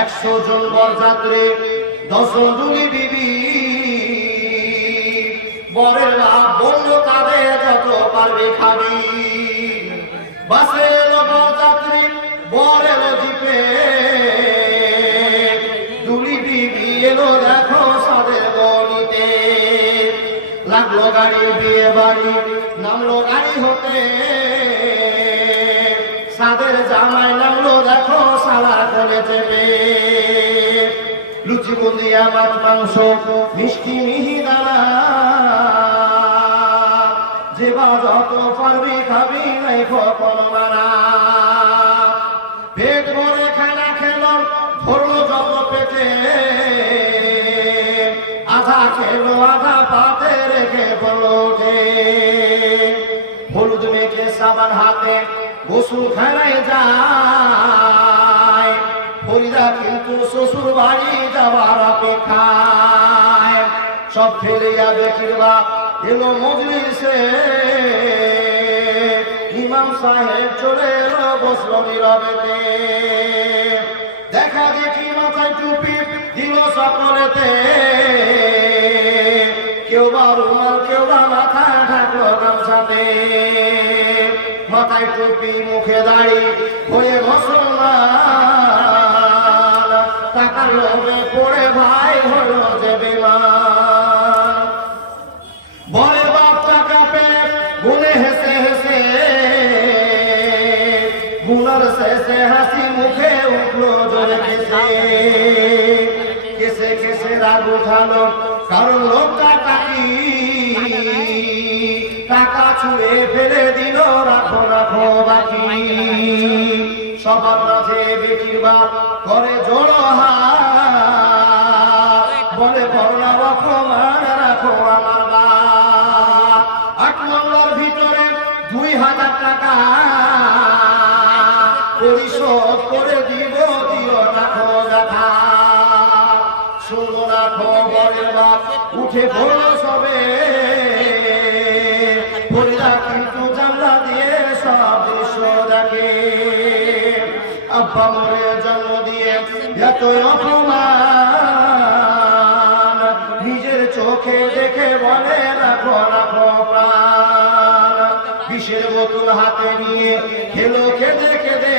একশো জন বরযাত্রী, দশজন ডুলি বিবি। বরের বাপ বলল তাদের যত পারবে খাবি? বাসে এলো বরযাত্রী, বর এলো জিপে। ডুলি বিবি এলো, দেখো সাদের গলিতে। লাগল গাড়ি, বিয়ে বাড়ি, নামলো গাড়ি হতে। সাদের জামাই নামলো দেখো সালা চেপে লুচি বুন্দিয়া মাছ মাংস, মিষ্টি মিহি দানা। যেবা যত পারবি খাবি, নাই কখনো মানা। পেট ভরে খানা খেলো, ধরলো যত পেটে। আধা খেলো, আধা পাতে রেখে বলো হলুদ মেখে সাবান হাতে গোসল খানায় যায়। ফরিদা কিন্তু শ্বশুর বাড়ি যাবার অপেক্ষায়। সব ফেলে যাবে কিরবা এলো মজলিসে। ইমাম সাহেব চলে এলো বসল নীরবেতে। দেখা দেখি মাথায় টুপি দিল সকলেতে। কেউ বা রুমাল, কেউ বা মাথা ঢাকলো গামছাতে। মাথায় টুপি, মুখে দাড়ি হয়ে মুসলমান টাকার লোভে পড়ে ভাই হলো যে বিমান বলে বাপ টাকা পে গুনে হেসে হেসে। গুনার শেষে হাসি মুখে উঠল জোরে কেসে কেসে কেসে রাগ উঠালো, কারণ লোকটা টাকা ছুঁড়ে ফেলে দিল, রাখো রাখো বাকি। সবার মাঝে বেটির বাপ করে জড়ো বলে করোনা অপমান রাখো আমার বাপ। আট নম্বর ভিতরে দুই হাজার টাকা। পরিশোধ করে দিব, দিও, রাখো দেখা শুনো না খবরের বাপ, উঠে বলো সবে। আব্বা মরে জন্ম দিয়ে এত অপমান। নিজের চোখে দেখে বলে প্রাণ। বিষের বোতল হাতে নিয়ে খেলো খেতে খেতে